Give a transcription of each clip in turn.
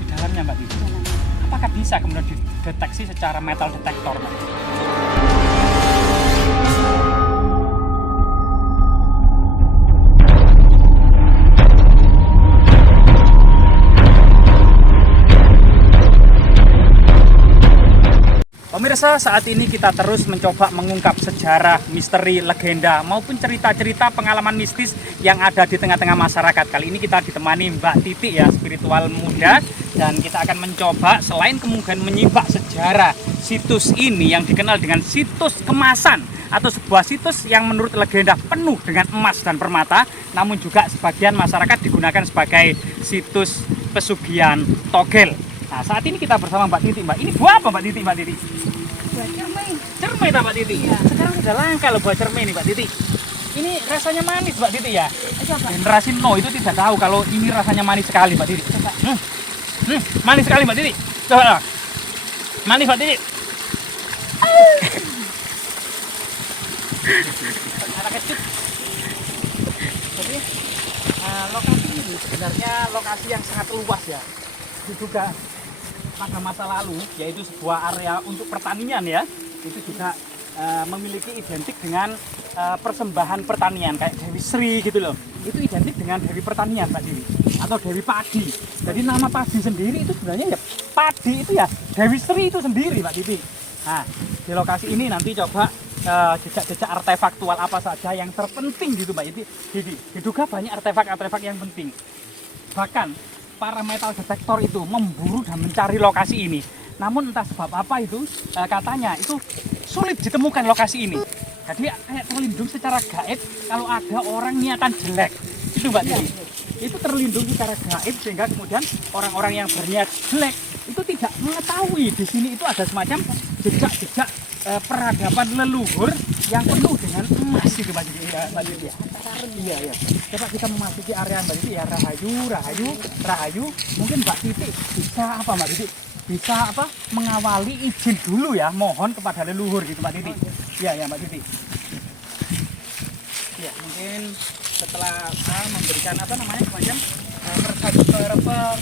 Di dalamnya Mbak Titi. Apakah bisa kemudian dideteksi secara metal detektor Mbak Titi? Pemirsa, saat ini kita terus mencoba mengungkap sejarah, misteri, legenda maupun cerita-cerita pengalaman mistis yang ada di tengah-tengah masyarakat. Kali ini kita ditemani Mbak Titi ya, spiritual muda, dan kita akan mencoba selain kemudian menyimak sejarah situs ini yang dikenal dengan situs kemasan atau sebuah situs yang menurut legenda penuh dengan emas dan permata, namun juga sebagian masyarakat digunakan sebagai situs pesugihan togel. Nah, saat ini kita bersama Mbak Titi. Mbak, ini buah apa Mbak Titi? Mbak Titi? Buat cermin. Cermin Mbak Titi? Iya. Sekarang sudah langka loh buah cermin nih Mbak Titi. Ini rasanya manis Mbak Titi ya? Coba. Generasi no itu tidak tahu kalau ini rasanya manis sekali Mbak Titi. Coba. Manis sekali Mbak Titi. Coba. Manis Mbak Titi. Anak kecil. Jadi lokasi ini sebenarnya lokasi yang sangat luas ya. Diduga pada masa lalu, yaitu sebuah area untuk pertanian ya, itu juga memiliki identik dengan persembahan pertanian kayak Dewi Sri gitu loh. Itu identik dengan Dewi Pertanian Pak Dewi atau Dewi Padi. Jadi nama padi sendiri itu sebenarnya ya padi itu ya Dewi Sri itu sendiri Pak Titi. Nah, di lokasi ini nanti coba jejak-jejak artefaktual apa saja yang terpenting gitu Mbak Titi. Diduga banyak artefak-artefak yang penting. Bahkan para metal detektor itu memburu dan mencari lokasi ini. Namun entah sebab apa itu katanya itu sulit ditemukan lokasi ini. Jadi kayak terlindung secara gaib kalau ada orang niatan jelek. Itu Mbak Titi. Itu terlindung secara gaib sehingga kemudian orang-orang yang berniat jelek itu tidak mengetahui di sini itu ada semacam jejak-jejak peradaban leluhur yang penuh dengan emas itu Mbak Titi. Mbak Titi. Iya ya. Coba kita memasuki area Mbak Titi ya. Rahayu. Mungkin Mbak Titi bisa apa Mbak Titi? Bisa apa? Mengawali izin dulu ya, mohon kepada leluhur gitu Mbak Titi. Iya ya Mbak Titi. Ya mungkin setelah memberikan apa namanya semacam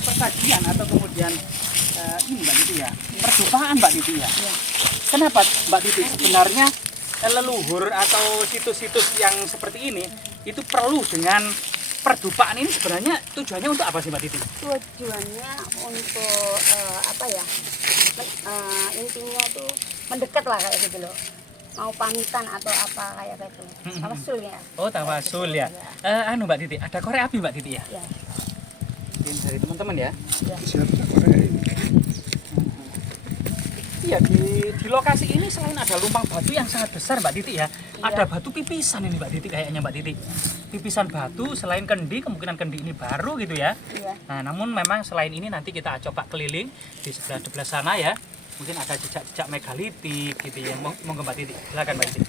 persajian atau kemudian ini Mbak Titi ya, perdupaan Mbak Titi ya. Kenapa Mbak Titi sebenarnya leluhur atau situs-situs yang seperti ini itu perlu dengan perdupaan ini sebenarnya tujuannya untuk apa sih Mbak Titi? Tujuannya untuk apa ya? Intinya tuh mendekat lah kayak gitu loh. Mau pamitan atau apa kayak gitu. Tawasul ya. Oh, tawasul ya. Anu Mbak Titi, ada korek api Mbak Titi ya? Ya. Mungkin dari teman-teman ya. Ya. Iya, di lokasi ini selain ada lumpang batu yang sangat besar Mbak Titi ya, ada batu pipisan ini Mbak Titi kayaknya Mbak Titi. Pipisan batu selain kendi, kemungkinan kendi ini baru gitu ya. Iya. Nah, namun memang selain ini nanti kita coba keliling di sebelah sana ya. Mungkin ada jejak-jejak megalitik gitu ya. Monggo Mbak Titi, silakan Mbak Titi.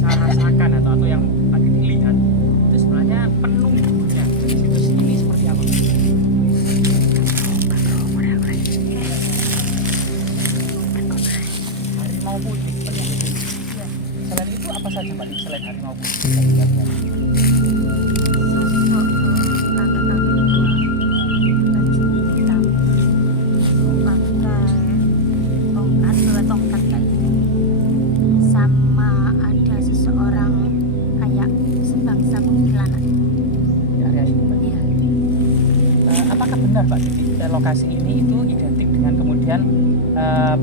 bisa rasakan atau yang Mbak Titi lihat itu sebenarnya penunggunya di situs ini seperti apa? Harimau putih seperti apa? Ya. Selain itu apa saja Mbak Titi selain harimau putih? Kita lihat ya. Sosok kakek-kakek tua baju hitam pakai tongkat kayak gitu, sama ada seseorang kayak sebangsa kuntilanak. Di area ini Mbak. Iya. Apakah benar Mbak Titi lokasi ini itu identik dengan kemudian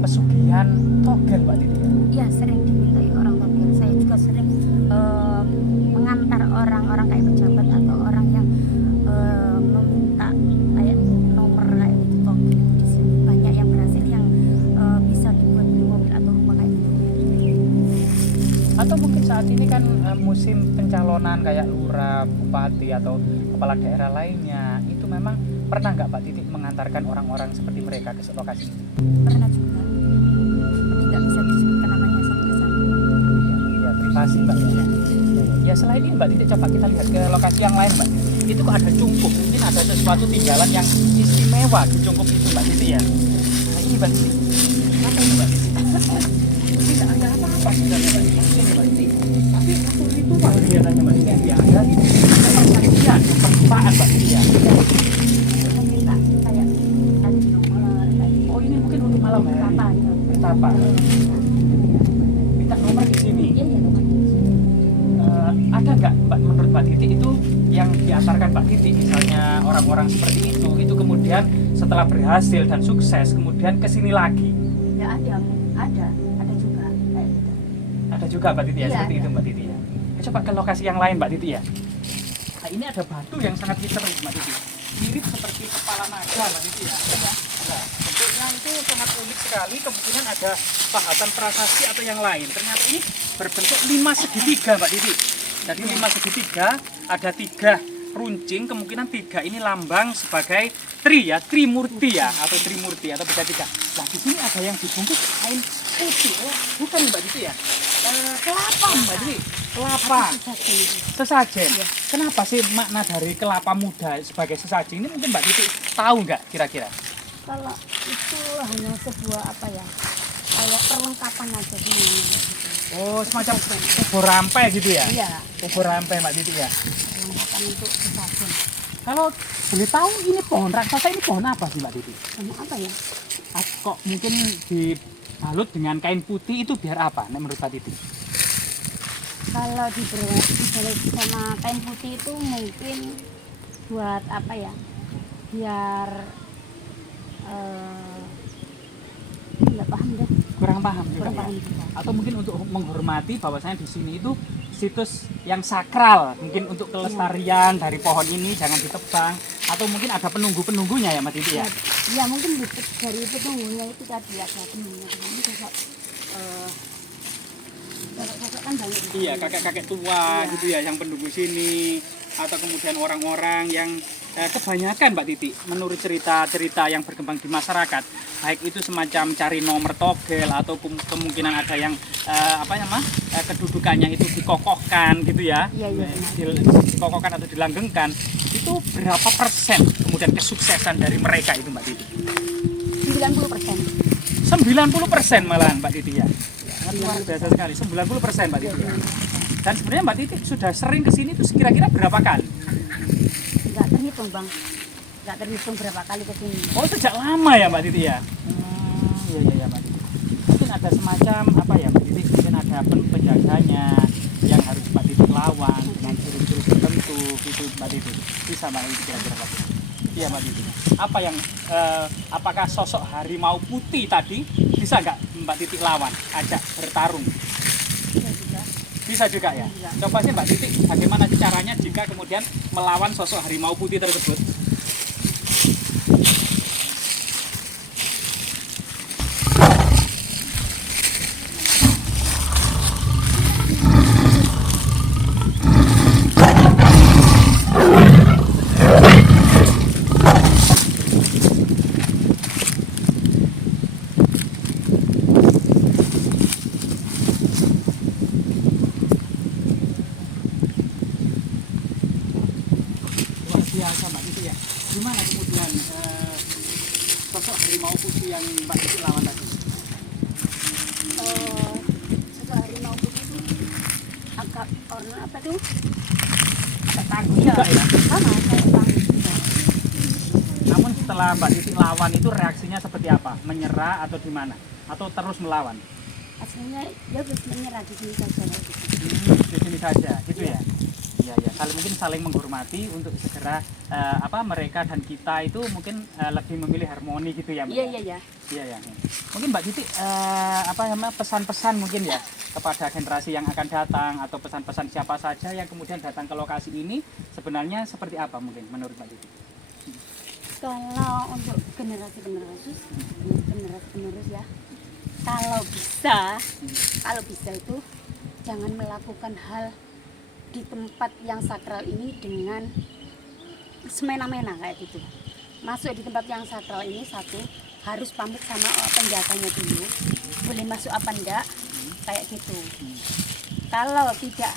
pesugihan togel Mbak Titi? Iya, sering dimintai orang togel. Saya juga sering mengantar orang-orang kayak pejabat atau orang yang meminta kayak nomor kayak gitu togel di sini. Banyak yang berhasil yang bisa dibuat beli mobil atau rumah kayak gitu. Atau mungkin saat ini kan musim pencalonan kayak lurah, bupati atau kepala daerah lainnya, itu memang pernah nggak Mbak Titi mengantarkan orang-orang seperti mereka ke lokasi ini? Pernah juga. Tidak bisa disebutkan namanya satu persatu. Ya, privasi Mbak. Ya selain ini Mbak Titi coba kita lihat ke lokasi yang lain Mbak. Itu kok ada cungkup, mungkin ada sesuatu tinggalan yang istimewa di cungkup itu Mbak Titi ya. Nah ini Mbak Titi. Apa ini Mbak Titi? Tidak ada apa-apa sebenarnya Mbak Titi. Ini Mbak Titi. Tapi satu ritual kelihatannya Mbak Titi yang ada di persaksian, perjumpaan Mbak Titi ya. Meminta kayak tadi nomor kayak gitu. Oh ini mungkin untuk malam hari. Apa ya? Betapa. Minta nomor di sini. Iya, iya, nomor. Ada nggak Mbak menurut Mbak Titi itu yang diantarkan Mbak Titi misalnya orang-orang seperti itu kemudian setelah berhasil dan sukses kemudian kesini lagi? Ya ada juga kayak gitu. Ada juga Mbak Titi ya, Iya, seperti ada. itu Mbak Titi ya. Coba ke lokasi yang lain Mbak Titi ya. Nah ini ada batu yang sangat misteri Mbak Titi, mirip seperti kepala naga Mbak Titi ya. Nah, bentuknya itu sangat unik sekali, kemungkinan ada pahatan prasasti atau yang lain. Ternyata ini berbentuk 5 segitiga Mbak Titi. Jadi 5 segitiga, ada 3 runcing, kemungkinan 3 ini lambang sebagai Trimurti ya, atau Trimurti atau beda 3. Nah di sini ada yang dibungkus kain putih. Oh, bukan Mbak Titi ya? Kelapa Mbak Titi. Kelapa. Sesajen. Kenapa sih makna dari kelapa muda sebagai sesajen ini mungkin Mbak Titi tahu nggak kira-kira? Kalau itu hanya sebuah apa ya, kayak perlengkapan aja sebenarnya. Oh, semacam ubur rampai gitu ya? Iya, Ubur rampai Mbak Titi ya. perlengkapan untuk sesajen. Kalau boleh tahu ini pohon raksasa ini pohon apa sih Mbak Titi? Sama apa ya? Kok mungkin dibalut dengan kain putih itu biar apa menurut Mbak Titi? Kalau dibalut sama kain putih itu mungkin buat apa ya? Biar nggak paham deh. Kurang paham juga Kurang ya? paham juga. Atau mungkin untuk menghormati bahwasanya di sini itu situs yang sakral, mungkin untuk kelestarian dari pohon ini jangan ditebang, atau mungkin ada penunggu-penunggunya ya Mbak Titi ya? Ya mungkin dari penunggunya itu tadi ada penunggunya. Ini sosok sosok kan banyak. Iya, kakek-kakek tua Iya. gitu ya yang penduduk sini, atau kemudian orang-orang yang kebanyakan Mbak Titi menurut cerita-cerita yang berkembang di masyarakat, baik itu semacam cari nomor togel atau kemungkinan ada yang kedudukannya itu dikokohkan gitu ya. Iya, iya, benar. Dikokohkan atau dilanggengkan, itu berapa persen kemudian kesuksesan dari mereka itu Mbak Titi? 90%. 90% malahan Mbak Titi ya. Luar biasa sekali, 90% Mbak Titi. Dan sebenarnya Mbak Titi sudah sering kesini itu kira-kira berapa kali? Nggak terhitung bang, nggak terhitung berapa kali kesini. Oh sejak lama ya Mbak Titi ya? Iya Mbak Titi. Mungkin ada semacam apa ya Mbak Titi? Mungkin ada penjaganya yang harus Mbak Titi lawan dengan ciri-ciri tertentu gitu Mbak Titi. Bisa Mbak Titi kira-kira Mbak Titi? Iya Mbak Titi. Apa yang apakah sosok harimau putih tadi bisa nggak Mbak Titi lawan, ajak bertarung? Bisa juga. Bisa juga ya? Coba sih Mbak Titi, bagaimana caranya jika kemudian melawan sosok harimau putih tersebut? harimau putih yang Mbak Titi lawan tadi? Sosok harimau putih itu agak orang apa tuh? Tangguh juga ya. Sama kayak tangguh juga. Namun setelah Mbak Titi lawan itu reaksinya seperti apa? Menyerah atau di mana? Atau terus melawan? Aslinya dia harus menyerah di sini saja. Di sini saja, gitu ya? Iya ya, mungkin saling menghormati untuk segera mereka dan kita itu mungkin lebih memilih harmoni gitu ya Mbak? Iya. Iya ya. Mungkin Mbak Titi pesan-pesan mungkin ya kepada generasi yang akan datang atau pesan-pesan siapa saja yang kemudian datang ke lokasi ini sebenarnya seperti apa mungkin menurut Mbak Titi? Kalau untuk generasi penerus ya, kalau bisa itu jangan melakukan hal di tempat yang sakral ini dengan semena-mena kayak gitu. Masuk di tempat yang sakral ini satu harus pamit sama penjaganya dulu, boleh masuk apa enggak kayak gitu. Kalau tidak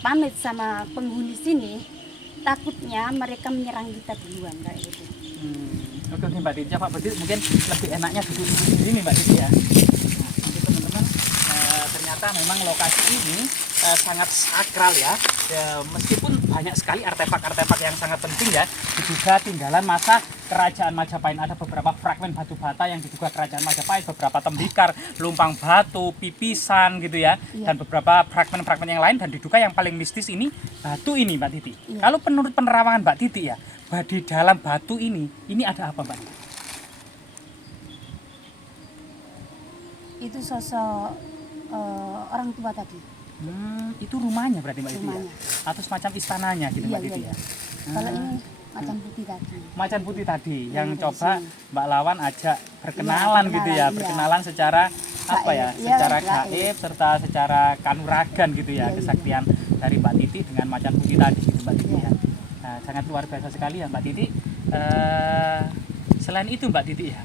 pamit sama penghuni sini, takutnya mereka menyerang kita duluan kayak gitu. Oke Mbak Titi, Pak Budi mungkin lebih enaknya duduk di sini Mbak Titi ya. Nah, untuk teman-teman ternyata memang lokasi ini sangat sakral ya. Meskipun banyak sekali artefak-artefak yang sangat penting ya, diduga tinggalan masa kerajaan Majapahit. Ada beberapa fragmen batu bata yang diduga kerajaan Majapahit, beberapa tembikar, lumpang batu, pipisan gitu ya, dan beberapa fragmen-fragmen yang lain, dan diduga yang paling mistis ini batu ini Mbak Titi. Kalau menurut penerawangan Mbak Titi ya, di dalam batu ini ada apa Mbak Titi? Itu sosok orang tua tadi. Itu rumahnya berarti Mbak Titi ya? Rumahnya. Atau semacam istananya gitu Mbak Titi ya? Kalau ini macan putih tadi. Macan putih tadi yang dari coba sini. Mbak Lawan ajak berkenalan gitu ya, berkenalan secara apa ya? Secara gaib serta secara kanuragan gitu ya, kesaktian dari Mbak Titi dengan macan putih tadi gitu Mbak Titi ya. Nah, sangat luar biasa sekali ya Mbak Titi. Selain itu Mbak Titi ya,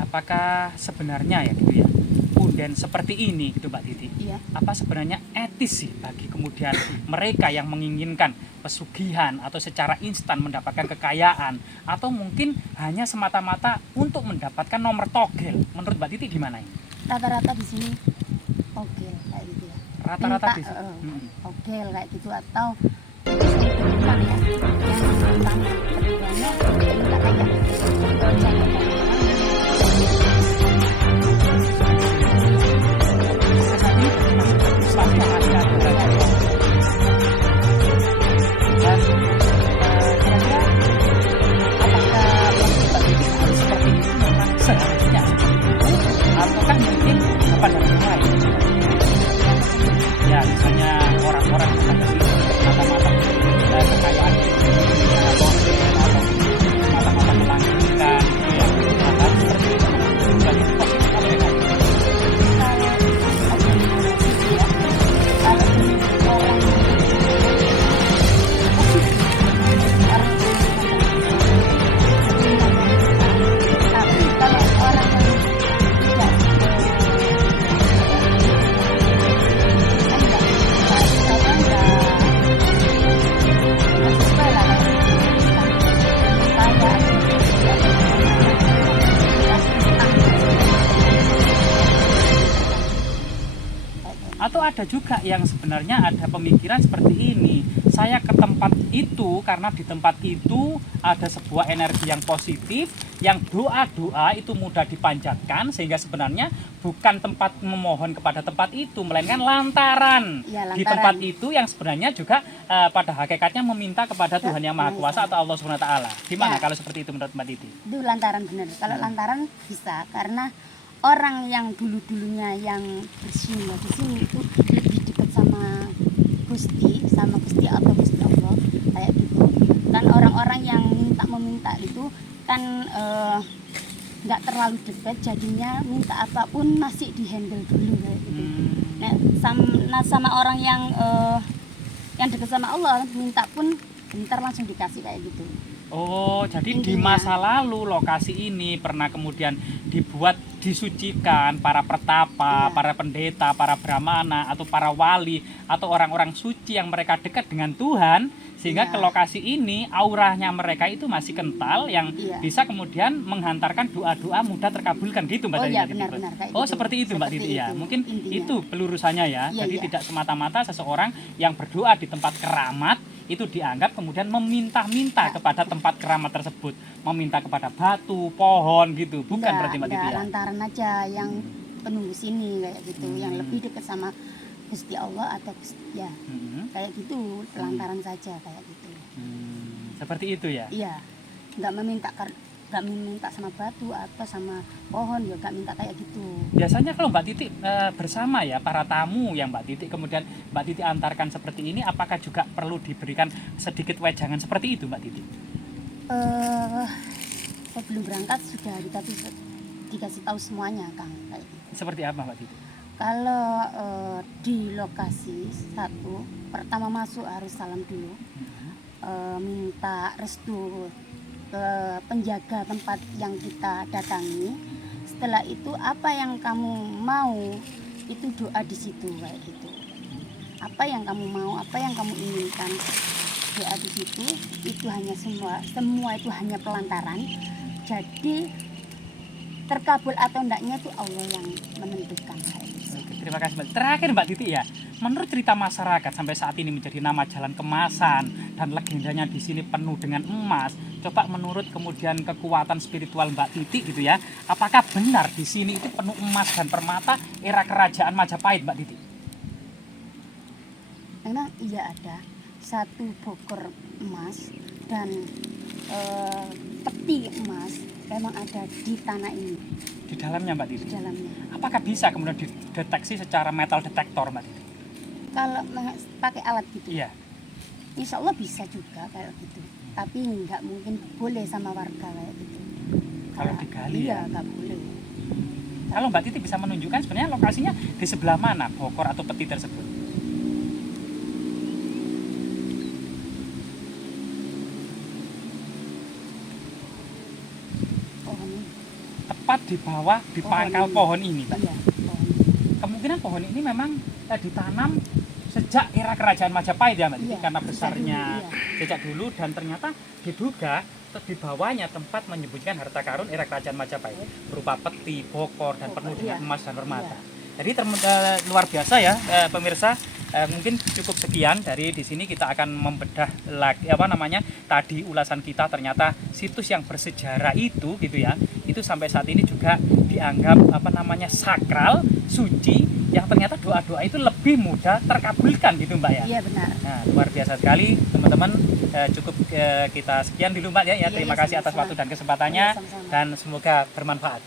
apakah sebenarnya ya gitu ya, punden seperti ini gitu Mbak Titi, apa sebenarnya etis sih bagi kemudian mereka yang menginginkan pesugihan atau secara instan mendapatkan kekayaan, atau mungkin hanya semata-mata untuk mendapatkan nomor togel? Menurut Mbak Titi gimana ini? Rata-rata di sini togel kayak gitu ya. Rata-rata di sini togel kayak gitu, atau kebutuhan ya, yang utama kebutuhannya minta kayak ataukah mungkin pada mulai ya misalnya orang-orang datang ke sini mata-mata kekayaan atau mata-mata melangitkan ya mata seperti itu bagi positif apa negatif? Atau ada juga yang sebenarnya ada pemikiran seperti ini, saya ke tempat itu karena di tempat itu ada sebuah energi yang positif, yang doa-doa itu mudah dipanjatkan, sehingga sebenarnya bukan tempat memohon kepada tempat itu, melainkan lantaran di tempat itu yang sebenarnya juga pada hakikatnya meminta kepada Tuhan Yang Maha Kuasa atau Allah Subhanahu Wa Taala. Gimana kalau seperti itu menurut Mbak Titi? Itu lantaran benar. Kalau lantaran bisa, karena orang yang dulunya yang bersinggah di sini itu lebih dekat sama Gusti atau Gusti Allah kayak gitu. Kan orang-orang yang meminta itu kan nggak terlalu dekat, jadinya minta apapun masih dihandle dulu kayak gitu. Nah, sama orang yang dekat sama Allah, minta pun bentar langsung dikasih kayak gitu. Oh, jadi di Intinya. masa lalu lokasi ini pernah kemudian dibuat disucikan para pertapa, Iya. para pendeta, para brahmana atau para wali atau orang-orang suci yang mereka dekat dengan Tuhan, sehingga Iya. ke lokasi ini auranya mereka itu masih kental yang Iya. bisa kemudian menghantarkan doa-doa mudah terkabulkan gitu Mbak Oh Titi. iya, Titi. benar-benar kayak Oh, gitu. seperti itu Mbak Seperti Titi ya. itu, Mungkin intinya. itu pelurusannya ya. Iya, Jadi iya. tidak semata-mata seseorang yang berdoa di tempat keramat itu dianggap kemudian meminta-minta Ya. kepada tempat keramat tersebut, meminta kepada batu, pohon gitu, bukan berarti Mbak Titi ya? Lantaran aja yang penunggu sini kayak gitu, yang lebih dekat sama Gusti Allah atau ya Hmm. kayak gitu, lantaran saja kayak gitu. Seperti itu ya. Iya, nggak meminta sama batu atau sama pohon, ya nggak minta kayak gitu. Biasanya kalau Mbak Titi bersama ya para tamu yang Mbak Titi kemudian Mbak Titi antarkan seperti ini, apakah juga perlu diberikan sedikit wejangan seperti itu Mbak Titi? Sebelum berangkat sudah dikasih tahu semuanya, Kang, kayak gitu. Seperti apa Mbak Titi? Kalau di lokasi satu, pertama masuk harus salam dulu, minta restu ke penjaga tempat yang kita datangi. Setelah itu apa yang kamu mau itu doa di situ kayak gitu. Apa yang kamu mau, apa yang kamu inginkan, doa di situ. Itu hanya semua itu hanya pelantaran. Jadi terkabul atau enggaknya itu Allah yang menentukan kayak gitu. Oke, terima kasih Mbak. Terakhir Mbak Titi ya, menurut cerita masyarakat sampai saat ini menjadi nama jalan kemasan dan legendanya di sini penuh dengan emas. Coba menurut kemudian kekuatan spiritual Mbak Titi gitu ya, apakah benar di sini itu penuh emas dan permata era kerajaan Majapahit Mbak Titi? Memang iya ada satu bokor emas dan peti emas memang ada di tanah ini, Di dalamnya Mbak Titi. di dalamnya. Apakah bisa kemudian dideteksi secara metal detektor Mbak Titi? Kalau pakai alat gitu, Iya. insya Allah bisa juga kayak gitu. Tapi nggak mungkin boleh sama warga kayak gitu. Kalau digali iya, ya? nggak boleh. Kalau Mbak Titi bisa menunjukkan sebenarnya lokasinya di sebelah mana bokor atau peti tersebut? Pohon ini. Tepat di bawah di pangkal pohon ini Mbak. Iya, pohon. Kemungkinan pohon ini memang ditanam sejak era kerajaan Majapahit ya Mbak Titi, Iya, karena sejak besarnya dulu, iya. sejak dulu dan ternyata diduga di bawahnya tempat menyembunyikan harta karun era kerajaan Majapahit berupa peti, bokor dan penuh dengan Iya. emas dan permata. Iya. Jadi luar biasa ya pemirsa. Mungkin cukup sekian dari di sini kita akan membedah lagi tadi ulasan kita, ternyata situs yang bersejarah itu gitu ya, itu sampai saat ini juga dianggap sakral, suci, yang ternyata doa-doa itu lebih mudah terkabulkan gitu Mbak ya. Iya benar. Nah, luar biasa sekali teman-teman. Cukup kita sekian dulu Mbak ya. Iya, Terima iya, kasih atas sama-sama. waktu dan kesempatannya Iya, sama-sama. dan semoga bermanfaat.